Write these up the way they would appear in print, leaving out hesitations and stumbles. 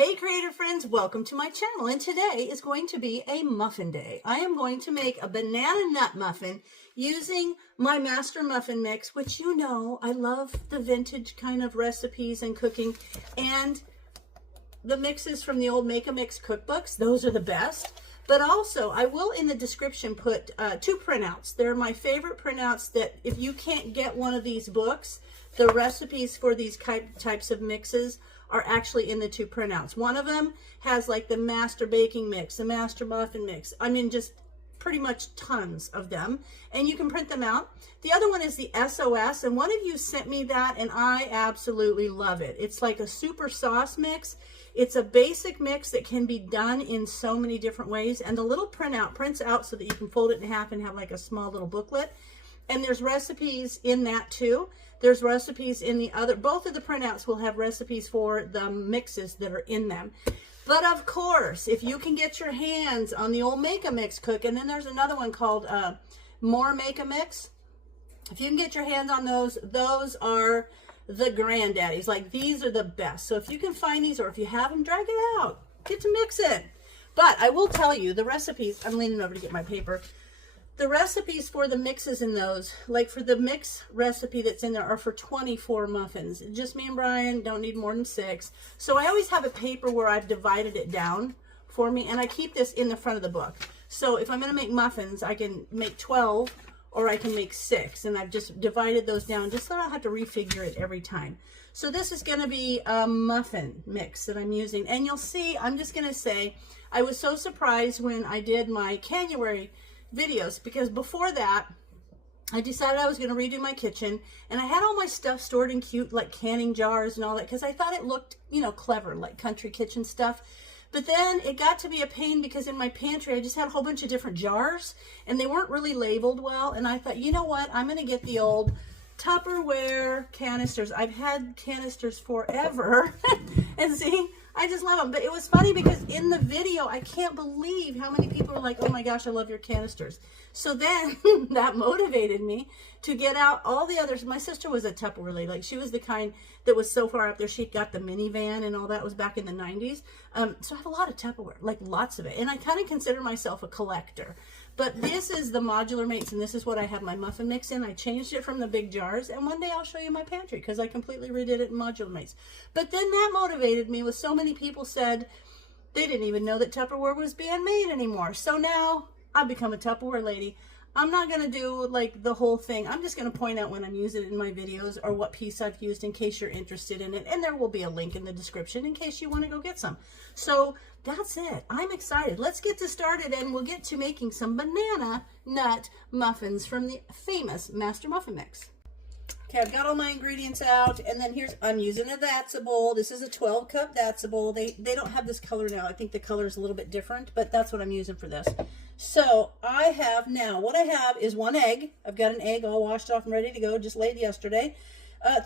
Hey creator friends, welcome to my channel, and today is going to be a muffin day. I am going to make a banana nut muffin using my master muffin mix, which you know I love the vintage kind of recipes and cooking, and the mixes from the old Make a Mix cookbooks. Those are the best. But also, I will in the description put two printouts. They're my favorite printouts that if you can't get one of these books, the recipes for these types of mixes are actually in the two printouts. One of them has like the master baking mix, the master muffin mix. I mean, just pretty much tons of them, and you can print them out. The other one is the SOS, and one of you sent me that, and I absolutely love it. It's like a super sauce mix. It's a basic mix that can be done in so many different ways, and the little printout prints out so that you can fold it in half and have like a small little booklet. And there's recipes in that too. There's recipes in the other, both of the printouts will have recipes for the mixes that are in them. But of course, if you can get your hands on the old Make a Mix cook, and then there's another one called More Make a Mix. If you can get your hands on those are the granddaddies. Like, these are the best. So if you can find these, or if you have them, drag it out. Get to mix it. But I will tell you, the recipes, I'm leaning over to get my paper. The recipes for the mixes in those, like for the mix recipe that's in there, are for 24 muffins. Just me and Brian, don't need more than 6. So I always have a paper where I've divided it down for me, and I keep this in the front of the book. So if I'm going to make muffins, I can make 12 or I can make 6, and I've just divided those down just so I don't have to refigure it every time. So this is going to be a muffin mix that I'm using, and you'll see, I'm just going to say, I was so surprised when I did my January videos, because before that I decided I was going to redo my kitchen, and I had all my stuff stored in cute like canning jars and all that because I thought it looked, you know, clever, like country kitchen stuff. But then it got to be a pain because in my pantry I just had a whole bunch of different jars and they weren't really labeled well, and I thought, you know what, I'm going to get the old Tupperware canisters. I've had canisters forever and see, I just love them. But it was funny because in the video, I can't believe how many people were like, oh my gosh, I love your canisters. So then that motivated me to get out all the others. My sister was a Tupperware lady. Like, she was the kind that was so far up there. She got the minivan and all that. Was back in the 90s. So I have a lot of Tupperware, like lots of it. And I kind of consider myself a collector. But this is the modular mates, and this is what I have my muffin mix in. I changed it from the big jars, and one day I'll show you my pantry because I completely redid it in modular mates. But then that motivated me with so many people said they didn't even know that Tupperware was being made anymore. So now I've become a Tupperware lady. I'm not going to do like the whole thing. I'm just going to point out when I'm using it in my videos or what piece I've used in case you're interested in it. And there will be a link in the description in case you want to go get some. So that's it. I'm excited. Let's get this started, and we'll get to making some banana nut muffins from the famous Master Muffin Mix. Okay, I've got all my ingredients out, and then here's, I'm using a That's-A bowl. This is a 12-cup That's-A bowl. They don't have this color now. I think the color is a little bit different, but that's what I'm using for this. So I have now, what I have is 1 egg. I've got an egg all washed off and ready to go, just laid yesterday.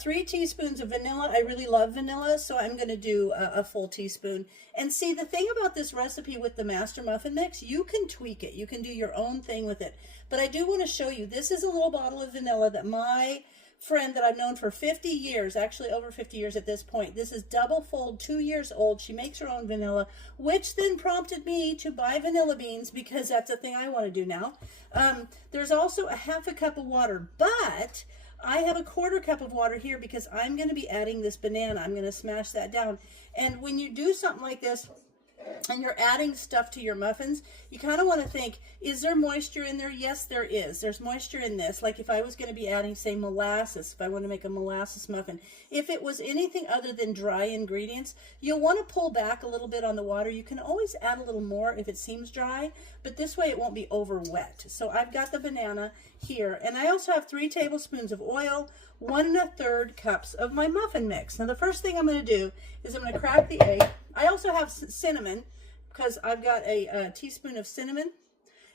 3 teaspoons of vanilla. I really love vanilla, so I'm going to do a full teaspoon. And see, the thing about this recipe with the Master Muffin Mix, you can tweak it. You can do your own thing with it. But I do want to show you, this is a little bottle of vanilla that my friend that I've known for 50 years, actually over 50 years at this point. This is double fold, 2 years old. She makes her own vanilla, which then prompted me to buy vanilla beans because that's a thing I want to do now. There's also a half a cup of water, but I have a 1/4 cup of water here because I'm going to be adding this banana. I'm going to smash that down. And when you do something like this, and you're adding stuff to your muffins, you kind of want to think, is there moisture in there? Yes, there is. There's moisture in this. Like if I was going to be adding, say, molasses, if I want to make a molasses muffin, if it was anything other than dry ingredients, you'll want to pull back a little bit on the water. You can always add a little more if it seems dry, but this way it won't be over wet. So I've got the banana here, and I also have 3 tablespoons of oil, 1 1/3 cups of my muffin mix. Now the first thing I'm going to do is I'm going to crack the egg. I also have cinnamon because I've got a teaspoon of cinnamon,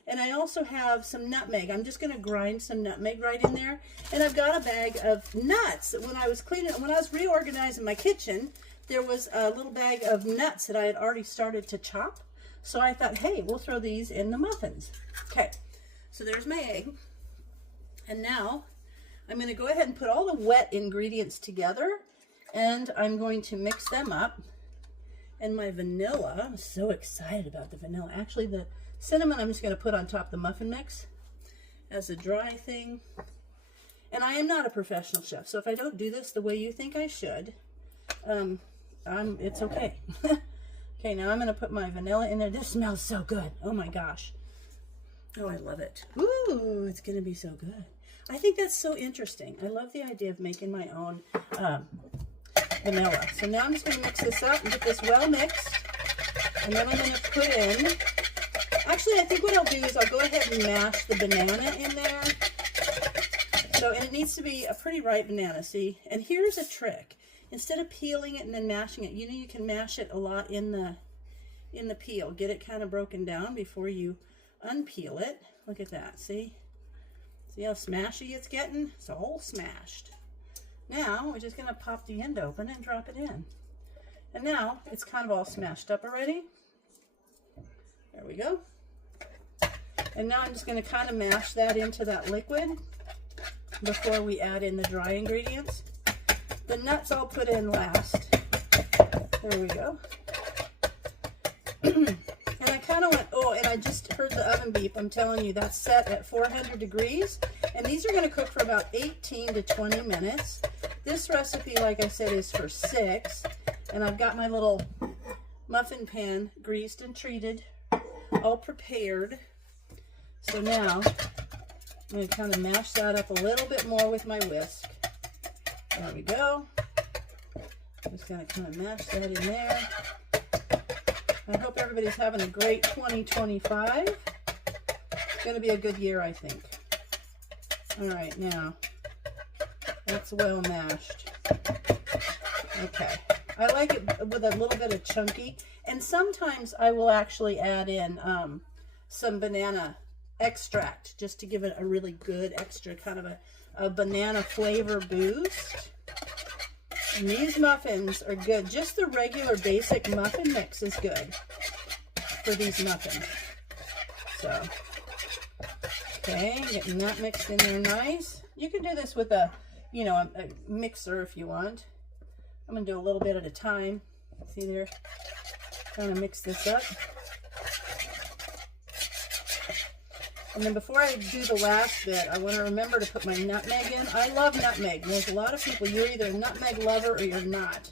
and I also have some nutmeg. I'm just going to grind some nutmeg right in there. And I've got a bag of nuts. When I was reorganizing my kitchen, there was a little bag of nuts that I had already started to chop. So I thought, hey, we'll throw these in the muffins. Okay, so there's my egg. And now I'm going to go ahead and put all the wet ingredients together, and I'm going to mix them up. And my vanilla, I'm so excited about the vanilla. Actually, the cinnamon I'm just going to put on top of the muffin mix as a dry thing. And I am not a professional chef, so if I don't do this the way you think I should, it's okay. Okay, now I'm going to put my vanilla in there. This smells so good. Oh my gosh. Oh, I love it. Ooh, it's going to be so good. I think that's so interesting. I love the idea of making my own vanilla. So now I'm just going to mix this up and get this well mixed. And then I'm going to put in, actually I think what I'll do is I'll go ahead and mash the banana in there. So, and it needs to be a pretty ripe banana, see? And here's a trick. Instead of peeling it and then mashing it, you know, you can mash it a lot in the peel. Get it kind of broken down before you unpeel it. Look at that, see? See how smashy it's getting? It's all smashed. Now, we're just gonna pop the end open and drop it in. And now, it's kind of all smashed up already. There we go. And now I'm just gonna kind of mash that into that liquid before we add in the dry ingredients. The nuts I'll put in last. There we go. And I kind of went, oh, and I just heard the oven beep. I'm telling you, that's set at 400 degrees. And these are going to cook for about 18 to 20 minutes. This recipe, like I said, is for 6. And I've got my little muffin pan greased and treated, all prepared. So now, I'm going to kind of mash that up a little bit more with my whisk. There we go. I'm just going to kind of mash that in there. I hope everybody's having a great 2025. It's going to be a good year, I think. All right, now, that's well mashed. Okay. I like it with a little bit of chunky. And sometimes I will actually add in some banana extract just to give it a really good extra kind of a banana flavor boost. And these muffins are good. Just the regular basic muffin mix is good for these muffins. So, okay, getting that mixed in there nice. You can do this with a mixer if you want. I'm going to do a little bit at a time. See there? Trying to mix this up. And then before I do the last bit, I want to remember to put my nutmeg in. I love nutmeg. There's a lot of people, you're either a nutmeg lover or you're not.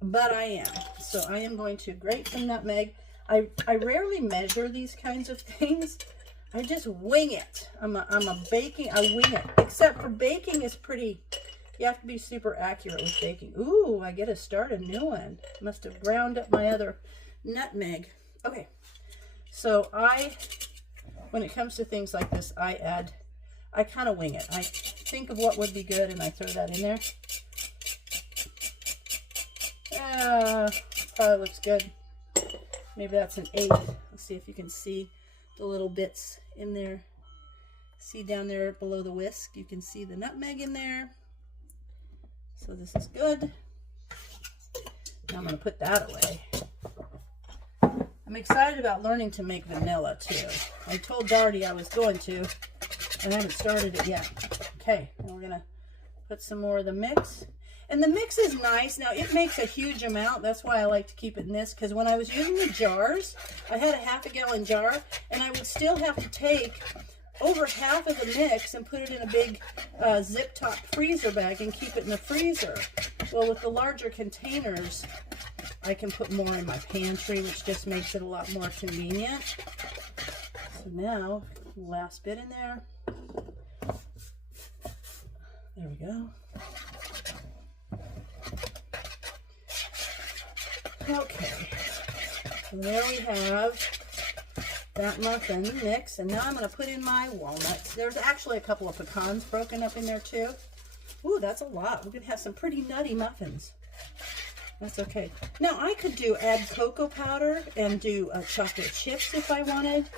But I am. So I am going to grate some nutmeg. I rarely measure these kinds of things. I just wing it. I wing it. Except for baking is pretty, you have to be super accurate with baking. Ooh, I get to start a new one. Must have ground up my other nutmeg. Okay. So when it comes to things like this, I kind of wing it. I think of what would be good and I throw that in there. Probably looks good. Maybe that's an 8. Let's see if you can see the little bits in there. See down there below the whisk, you can see the nutmeg in there. So this is good. Now I'm going to put that away. I'm excited about learning to make vanilla too. I told Darty I was going to, and I haven't started it yet. Okay, now we're going to put some more of the mix. And the mix is nice. Now, it makes a huge amount. That's why I like to keep it in this, because when I was using the jars, I had a half-a-gallon jar, and I would still have to take over half of the mix and put it in a big zip-top freezer bag and keep it in the freezer. Well, with the larger containers, I can put more in my pantry, which just makes it a lot more convenient. So now, last bit in there. There we go. Okay, so there we have that muffin mix, and now I'm going to put in my walnuts. There's actually a couple of pecans broken up in there too. Ooh, that's a lot. We're going to have some pretty nutty muffins. That's okay. Now I could add cocoa powder and do chocolate chips if I wanted.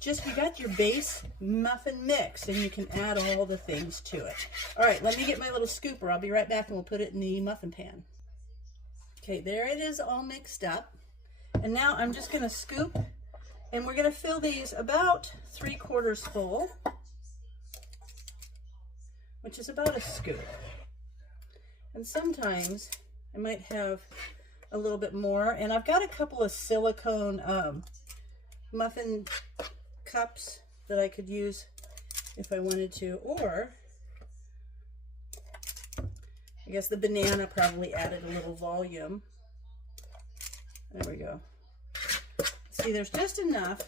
Just, you got your base muffin mix, and you can add all the things to it. All right, let me get my little scooper. I'll be right back, and we'll put it in the muffin pan. Okay, there it is all mixed up. And now I'm just going to scoop, and we're going to fill these about 3/4 full, which is about a scoop. And sometimes I might have a little bit more. And I've got a couple of silicone muffin cups that I could use if I wanted to, or I guess the banana probably added a little volume. There we go. See, there's just enough.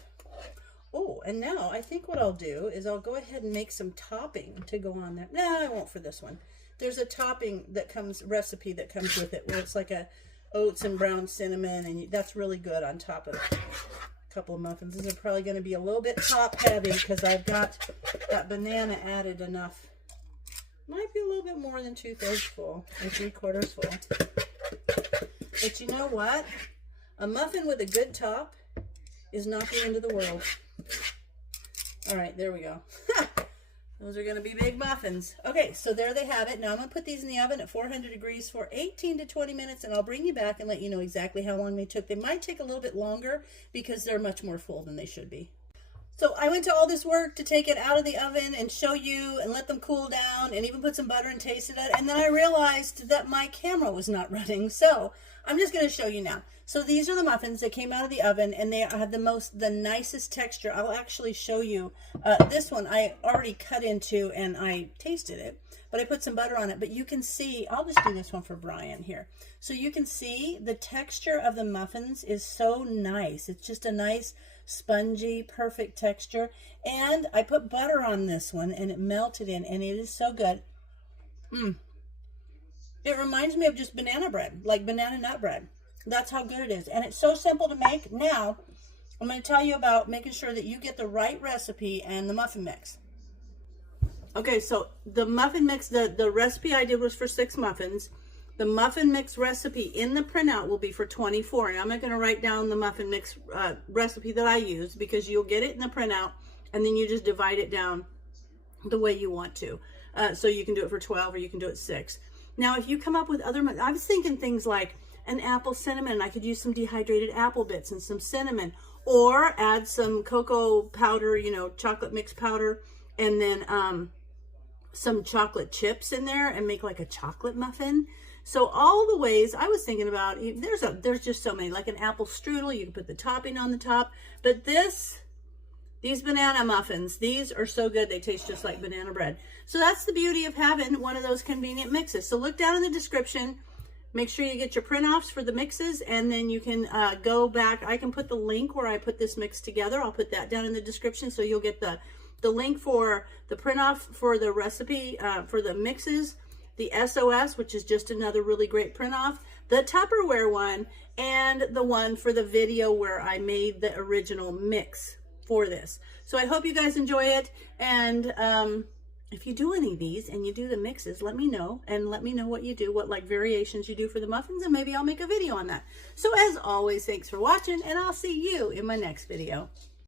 Oh, and now I think what I'll do is I'll go ahead and make some topping to go on there. No, I won't for this one. There's a topping that comes, recipe that comes with it, where it's like a oats and brown cinnamon, and that's really good on top of a couple of muffins. These are probably going to be a little bit top heavy because I've got that banana added enough. Might be a little bit more than 2/3 full or 3/4 full. But you know what? A muffin with a good top is not the end of the world. All right, there we go. Those are going to be big muffins. Okay, so there they have it. Now I'm going to put these in the oven at 400 degrees for 18 to 20 minutes, and I'll bring you back and let you know exactly how long they took. They might take a little bit longer because they're much more full than they should be. So I went to all this work to take it out of the oven and show you and let them cool down and even put some butter and tasted it. And then I realized that my camera was not running. So I'm just going to show you now. So these are the muffins that came out of the oven, and they have the nicest texture. I'll actually show you. This one I already cut into and I tasted it, but I put some butter on it. But you can see, I'll just do this one for Brian here. So you can see the texture of the muffins is so nice. It's just a nice, spongy, perfect texture. And I put butter on this one and it melted in, and it is so good. It reminds me of just banana bread, like banana nut bread. That's how good it is. And it's so simple to make. Now, I'm going to tell you about making sure that you get the right recipe and the muffin mix. Okay, so the muffin mix, the recipe I did was for 6 muffins. The muffin mix recipe in the printout will be for 24. And I'm not going to write down the muffin mix recipe that I use, because you'll get it in the printout and then you just divide it down the way you want to. So you can do it for 12 or you can do it 6. Now, if you come up with other, I was thinking things like an apple cinnamon. I could use some dehydrated apple bits and some cinnamon, or add some cocoa powder, you know, chocolate mix powder, and then some chocolate chips in there and make like a chocolate muffin. So all the ways I was thinking about, there's just so many, like an apple strudel, you can put the topping on the top. But these banana muffins, these are so good, they taste just like banana bread. So that's the beauty of having one of those convenient mixes. So look down in the description, make sure you get your print offs for the mixes, and then you can go back. I can put the link where I put this mix together. I'll put that down in the description, so you'll get the link for the print off for the recipe for the mixes, the SOS, which is just another really great print off, the Tupperware one, and the one for the video where I made the original mix for this. So I hope you guys enjoy it, and if you do any of these and you do the mixes, let me know, and let me know what you do, what like variations you do for the muffins, and maybe I'll make a video on that. So as always, thanks for watching, and I'll see you in my next video.